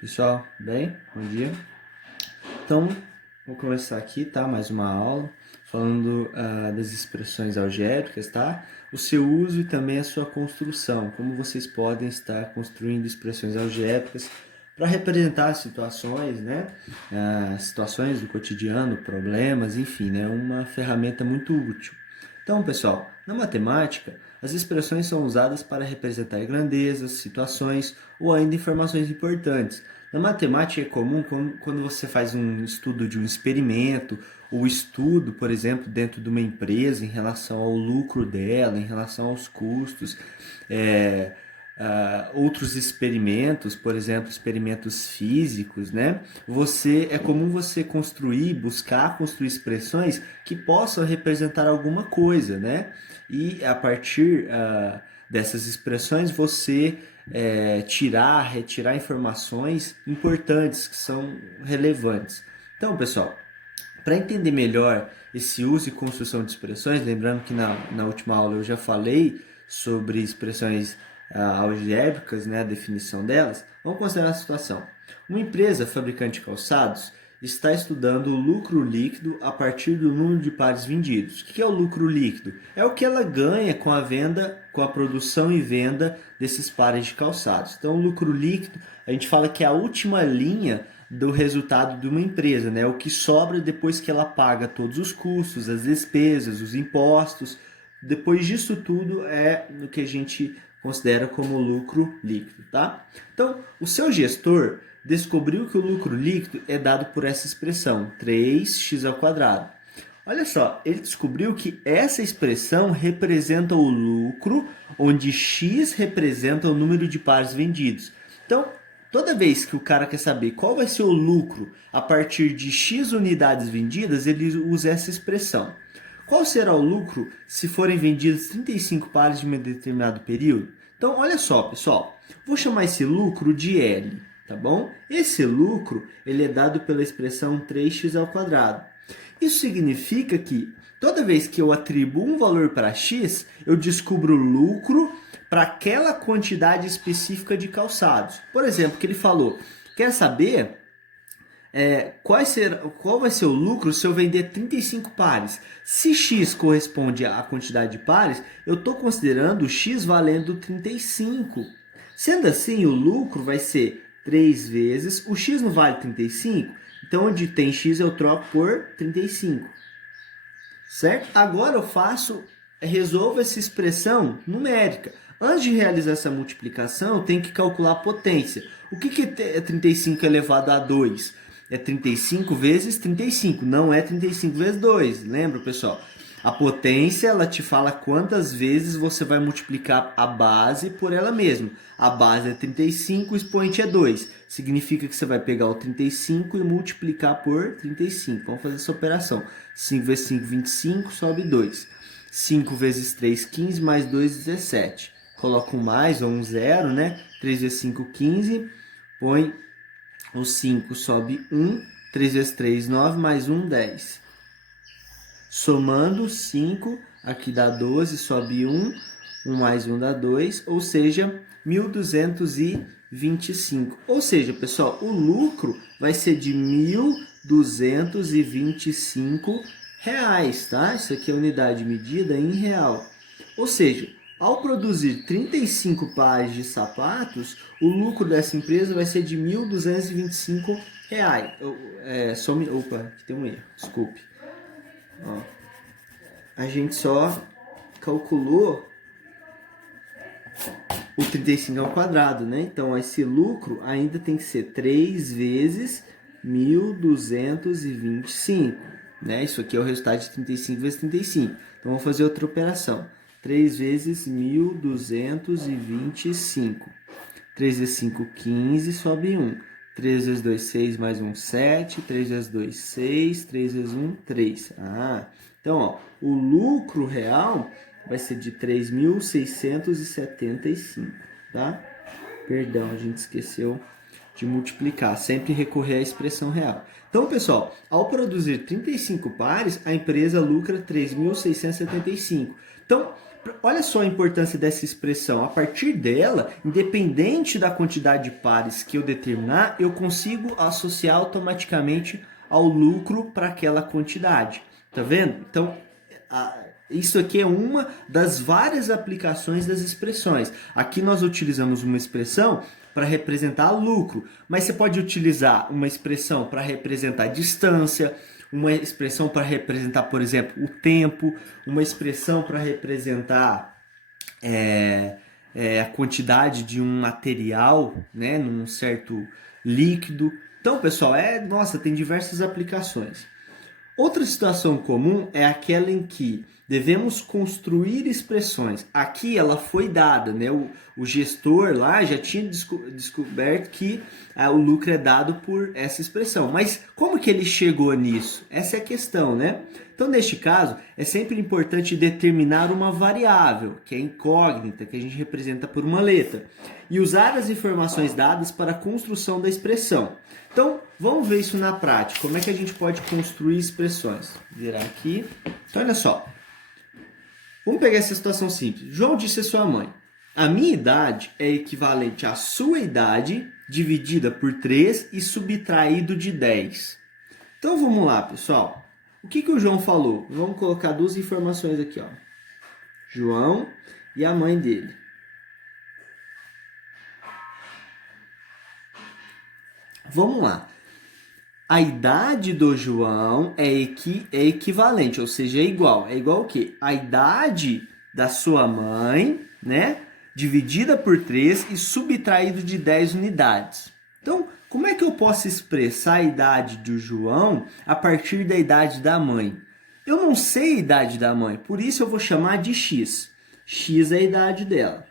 Pessoal, bem? Bom dia. Então, vou começar aqui, tá? Mais uma aula falando das expressões algébricas, tá? O seu uso e também a sua construção, como vocês podem estar construindo expressões algébricas para representar situações, né? Situações do cotidiano, problemas, enfim, né? Uma ferramenta muito útil. Então, pessoal, na matemática, as expressões são usadas para representar grandezas, situações ou ainda informações importantes. Na matemática é comum quando você faz um estudo de um experimento, ou estudo, por exemplo, dentro de uma empresa em relação ao lucro dela, em relação aos custos, é, outros experimentos, por exemplo, experimentos físicos, né? É comum você buscar construir expressões que possam representar alguma coisa, né? E a partir dessas expressões você retirar informações importantes que são relevantes. Então, pessoal, para entender melhor esse uso e construção de expressões, lembrando que na última aula eu já falei sobre expressões algébricas, né, a definição delas, vamos considerar a situação. Uma empresa fabricante de calçados está estudando o lucro líquido a partir do número de pares vendidos. O que é o lucro líquido? É o que ela ganha com a venda, com a produção e venda desses pares de calçados. Então, o lucro líquido, a gente fala que é a última linha do resultado de uma empresa, né? O que sobra depois que ela paga todos os custos, as despesas, os impostos. Depois disso tudo é o que a gente considera como lucro líquido, tá? Então, o seu gestor descobriu que o lucro líquido é dado por essa expressão, 3x ao quadrado. Olha só, ele descobriu que essa expressão representa o lucro, onde x representa o número de pares vendidos. Então, toda vez que o cara quer saber qual vai ser o lucro a partir de x unidades vendidas, ele usa essa expressão. Qual será o lucro se forem vendidos 35 pares de um determinado período? Então, olha só, pessoal, vou chamar esse lucro de L, tá bom? Esse lucro ele é dado pela expressão 3x ao quadrado. Isso significa que toda vez que eu atribuo um valor para x, eu descubro lucro para aquela quantidade específica de calçados. Por exemplo, que ele falou, quer saber qual vai ser o lucro se eu vender 35 pares? Se x corresponde à quantidade de pares, eu estou considerando x valendo 35. Sendo assim, o lucro vai ser 3 vezes, o x não vale 35, então onde tem x eu troco por 35. Certo? Agora resolvo essa expressão numérica. Antes de realizar essa multiplicação, eu tenho que calcular a potência. O que é 35 elevado a 2? É 35 vezes 35, não é 35 vezes 2. Lembra, pessoal? A potência, ela te fala quantas vezes você vai multiplicar a base por ela mesma. A base é 35, o expoente é 2. Significa que você vai pegar o 35 e multiplicar por 35. Vamos fazer essa operação. 5 vezes 5, 25, sobe 2. 5 vezes 3, 15, mais 2, 17. Coloca um mais ou um zero, né? 3 vezes 5, 15. Põe o 5, sobe 1. 3 vezes 3, 9, mais 1, 10. Somando 5, aqui dá 12, sobe 1, 1 mais 1 dá 2, ou seja, 1.225. Ou seja, pessoal, o lucro vai ser de 1.225 reais, tá? Isso aqui é unidade medida em real. Ou seja, ao produzir 35 pares de sapatos, o lucro dessa empresa vai ser de 1.225 reais. Opa, aqui tem um erro, desculpe. Ó, a gente só calculou o 35 ao quadrado, né? Então, esse lucro ainda tem que ser 3 vezes 1.225, né? Isso aqui é o resultado de 35 vezes 35. Então, vamos fazer outra operação. 3 vezes 1.225. 3 vezes 5, 15, sobe 1. 3 vezes 2, 6, mais 1, 7. 3 vezes 2, 6. 3 vezes 1, 3. Então, ó, o lucro real vai ser de 3.675, tá? Perdão, a gente esqueceu de multiplicar, sempre recorrer à expressão real. Então, pessoal, ao produzir 35 pares, a empresa lucra 3.675. Então, Olha só a importância dessa expressão. A partir dela, independente da quantidade de pares que eu determinar, eu consigo associar automaticamente ao lucro para aquela quantidade. Tá vendo? Então, isso aqui é uma das várias aplicações das expressões. Aqui nós utilizamos uma expressão para representar lucro, mas você pode utilizar uma expressão para representar distância, uma expressão para representar, por exemplo, o tempo, uma expressão para representar a quantidade de um material, né, num certo líquido. Então, pessoal, nossa, tem diversas aplicações. Outra situação comum é aquela em que devemos construir expressões. Aqui ela foi dada, né? O gestor lá já tinha descoberto que o lucro é dado por essa expressão. Mas como que ele chegou nisso? Essa é a questão, né? Então, neste caso, é sempre importante determinar uma variável, que é incógnita, que a gente representa por uma letra, e usar as informações dadas para a construção da expressão. Então, vamos ver isso na prática. Como é que a gente pode construir expressões? Vou virar aqui. Então, olha só. Vamos pegar essa situação simples. João disse à sua mãe: a minha idade é equivalente à sua idade dividida por 3 e subtraído de 10. Então, vamos lá, pessoal. O que o João falou? Vamos colocar duas informações aqui, ó. João e a mãe dele. Vamos lá. A idade do João é equivalente, ou seja, é igual. É igual o quê? A idade da sua mãe, né? Dividida por 3 e subtraído de 10 unidades. Então, como é que eu posso expressar a idade do João a partir da idade da mãe? Eu não sei a idade da mãe, por isso eu vou chamar de x. X é a idade dela.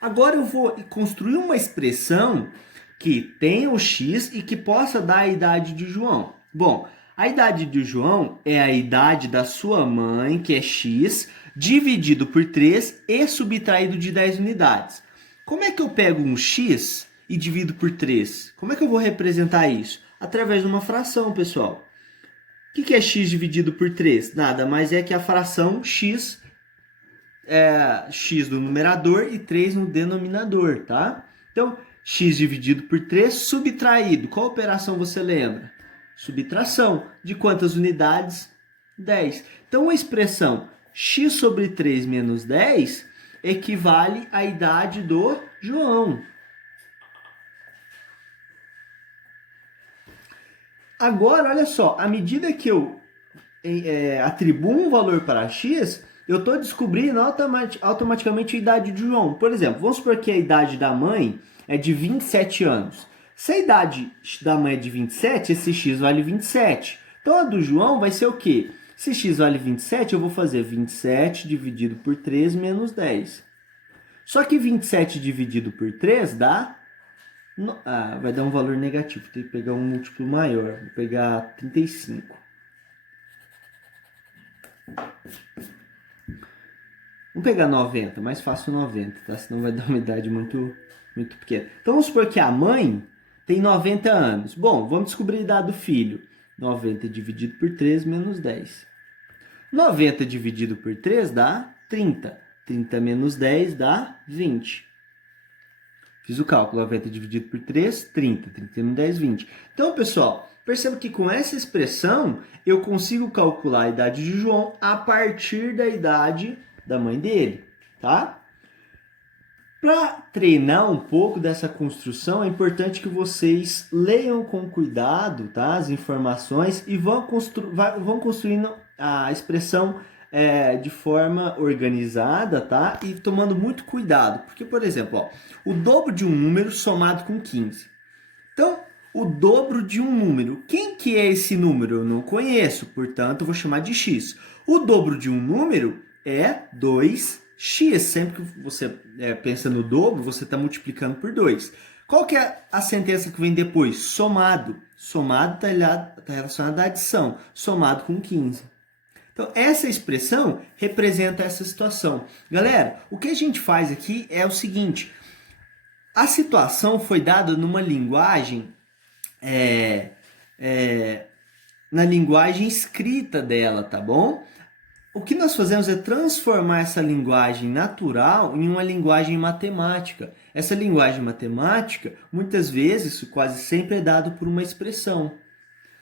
Agora eu vou construir uma expressão que tenha o x e que possa dar a idade de João. Bom, a idade de João é a idade da sua mãe, que é x, dividido por 3 e subtraído de 10 unidades. Como é que eu pego um x e divido por 3? Como é que eu vou representar isso? Através de uma fração, pessoal. O que é x dividido por 3? Nada mais é que a fração x, x no numerador e 3 no denominador, tá? Então, x dividido por 3 subtraído. Qual operação você lembra? Subtração. De quantas unidades? 10. Então, a expressão x sobre 3 menos 10 equivale à idade do João. Agora, olha só, à medida que eu atribuo um valor para x, eu estou descobrindo automaticamente a idade de João. Por exemplo, vamos supor que a idade da mãe é de 27 anos. Se a idade da mãe é de 27, esse x vale 27. Então, a do João vai ser o quê? Se x vale 27, eu vou fazer 27 dividido por 3 menos 10. Só que 27 dividido por 3 dá... vai dar um valor negativo. Tem que pegar um múltiplo maior. Vou pegar 35. Vamos pegar 90, mais fácil 90, tá? Senão vai dar uma idade muito pequena. Então vamos supor que a mãe tem 90 anos. Bom, vamos descobrir a idade do filho. 90 dividido por 3 menos 10. 90 dividido por 3 dá 30. 30 menos 10 dá 20. Fiz o cálculo. 90 dividido por 3, 30. 30 menos 10, 20. Então, pessoal, perceba que com essa expressão eu consigo calcular a idade de João a partir da idade da mãe dele, tá? Para treinar um pouco dessa construção, é importante que vocês leiam com cuidado, tá, as informações e vão construindo a expressão de forma organizada, tá? E tomando muito cuidado. Porque, por exemplo, ó, o dobro de um número somado com 15. Então, o dobro de um número. Quem que é esse número? Eu não conheço, portanto, eu vou chamar de x. O dobro de um número é 2x. Sempre que você pensa no dobro, você está multiplicando por 2. Qual que é a sentença que vem depois? Somado. Somado está relacionado à adição. Somado com 15. Então, essa expressão representa essa situação. Galera, o que a gente faz aqui é o seguinte. A situação foi dada numa linguagem... na linguagem escrita dela, tá bom? o que nós fazemos é transformar essa linguagem natural em uma linguagem matemática. Essa linguagem matemática, muitas vezes, quase sempre é dado por uma expressão.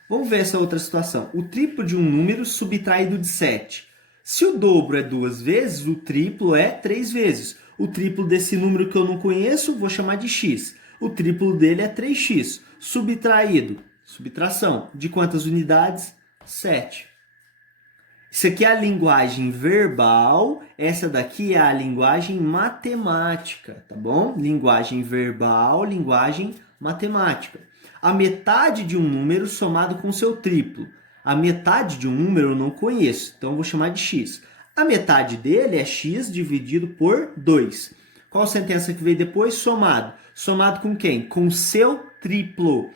Vamos ver essa outra situação. O triplo de um número subtraído de 7. Se o dobro é 2 vezes, o triplo é 3 vezes. O triplo desse número que eu não conheço, vou chamar de x. O triplo dele é 3x. Subtraído, subtração, de quantas unidades? 7. Isso aqui é a linguagem verbal, essa daqui é a linguagem matemática, tá bom? Linguagem verbal, linguagem matemática. A metade de um número somado com seu triplo. A metade de um número eu não conheço, então eu vou chamar de x. A metade dele é x dividido por 2. Qual sentença que veio depois? Somado. Somado com quem? Com seu triplo.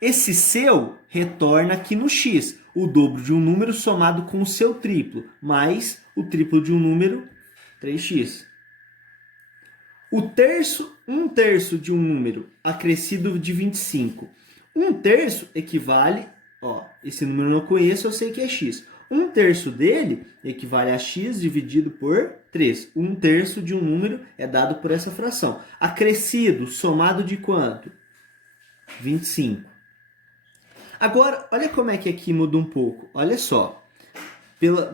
Esse seu retorna aqui no x, o dobro de um número somado com o seu triplo, mais o triplo de um número, 3x. Um terço de um número acrescido de 25. Um terço equivale, esse número eu não conheço, eu sei que é x. Um terço dele equivale a x dividido por 3. Um terço de um número é dado por essa fração. Acrescido, somado de quanto? 25. Agora, olha como é que aqui muda um pouco. Olha só.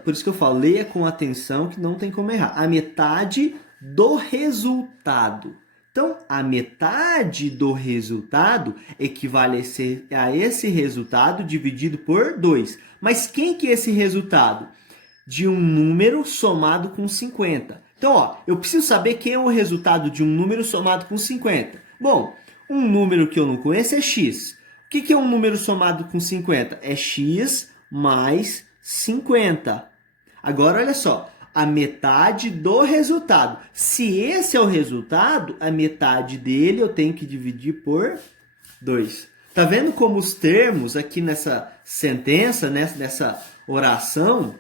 Por isso que eu falo, leia com atenção que não tem como errar. A metade do resultado. Então, a metade do resultado equivale a esse resultado dividido por 2. Mas quem que é esse resultado? De um número somado com 50. Então, eu preciso saber quem é o resultado de um número somado com 50. Bom, um número que eu não conheço é x. O que é um número somado com 50? É x mais 50. Agora, olha só. A metade do resultado. Se esse é o resultado, a metade dele eu tenho que dividir por 2. Tá vendo como os termos aqui nessa sentença, nessa oração,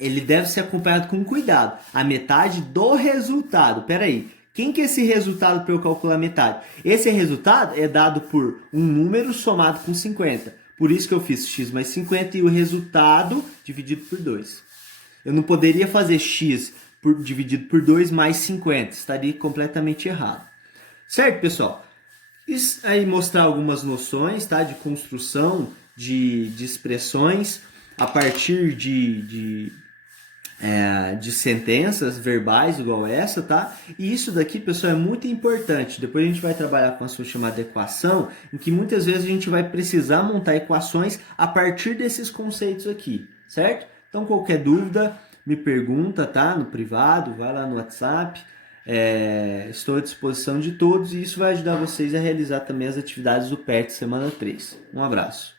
ele deve ser acompanhado com cuidado. A metade do resultado. Peraí. Quem que é esse resultado para eu calcular a metade? Esse resultado é dado por um número somado com 50. Por isso que eu fiz x mais 50 e o resultado dividido por 2. Eu não poderia fazer x dividido por 2 mais 50. Estaria completamente errado. Certo, pessoal? Isso aí mostrar algumas noções, tá? De construção de expressões a partir de sentenças verbais igual essa, tá? E isso daqui, pessoal, é muito importante. Depois a gente vai trabalhar com a sua chamada equação, em que muitas vezes a gente vai precisar montar equações a partir desses conceitos aqui, certo? Então, qualquer dúvida, me pergunta, tá? No privado, vai lá no WhatsApp. Estou à disposição de todos e isso vai ajudar vocês a realizar também as atividades do PET semana 3. Um abraço.